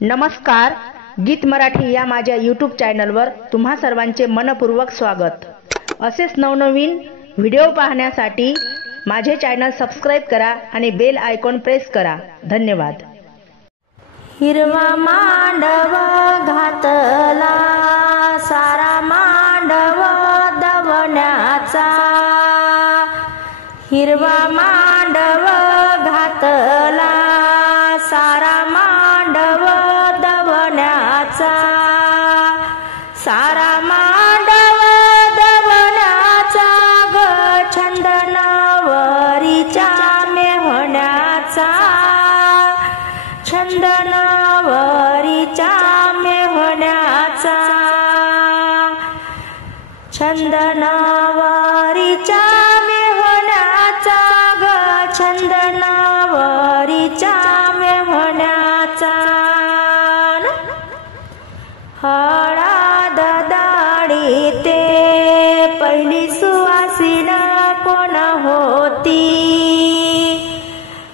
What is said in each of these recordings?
नमस्कार, गीत मराठी या माझ्या यूट्यूब चॅनलवर तुम्हा सर्वांचे मनपूर्वक स्वागत। असेच नवनवीन व्हिडिओ पाहण्यासाठी माझे चॅनल सबस्क्राइब करा आणि बेल आयकॉन प्रेस करा। धन्यवाद। हिरवा मांडव घातला सारा मांडव दवण्याचा, हिरवा मांडव घातला सारा मांडव दवण्याचा, सारा मांडव दवण्याचा ग छंद नवरीच्या मेहण्याचा, छंद नवरीच्या मेहण्याचा, छंद नवरीच्या मेहण्याचा ग छंद नवरीच्या मेहण्याचा। हळद दाढी ते पहिली सुवासीन कोण होती,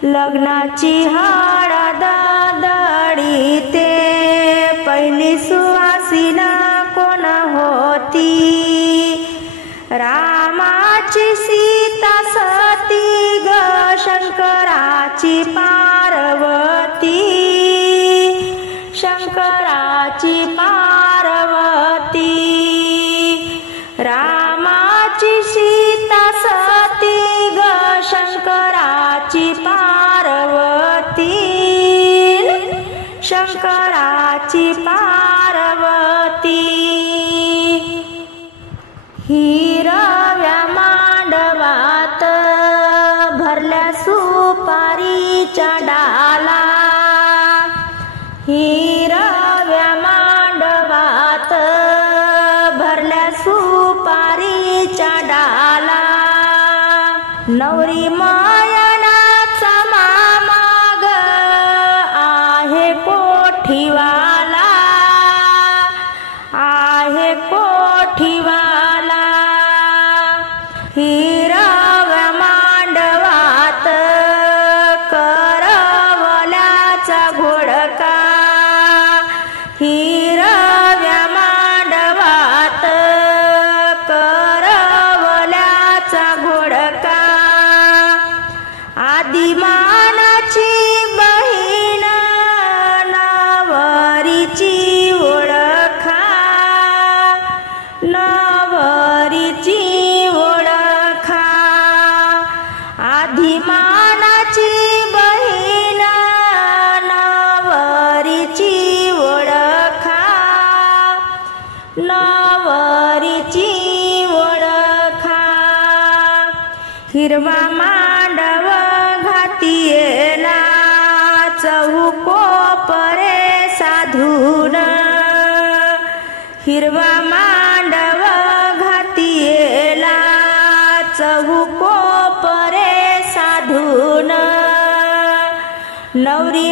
लग्नाची हळद दाढी ते पहिली सुवासीन कोण होती, रामाची सीता सती ग शंकराची पार्वती, शंकराची पार्वती, रामाची सीता सती ग शंकराची पार्वती, शंकराची पार्वती। हिरव्या मांडवात भरल्या सुपारीच्या डाला, हिरव्या मांडवात भरल्या सुपारीच्या डाला, नवरी मयनाचा मामा ग आहे कोठीवाला, आहे कोठीवाला, हिरव्या मांडवात करवल्याचा घोडका, हिरव्या मांडवात करवल्याचा घोडका, आदिमानाची बहीण नवरीची ओळखा, नवरीची ओळखा, आदिमानाची बहीण नवरीची ओळखा, नवरीची ओळखा। हिरवा मांडव घातियेला चहुकोपरे साधून, हिरवा मांडव घातियेला चहुकोपरे साधून, नवरी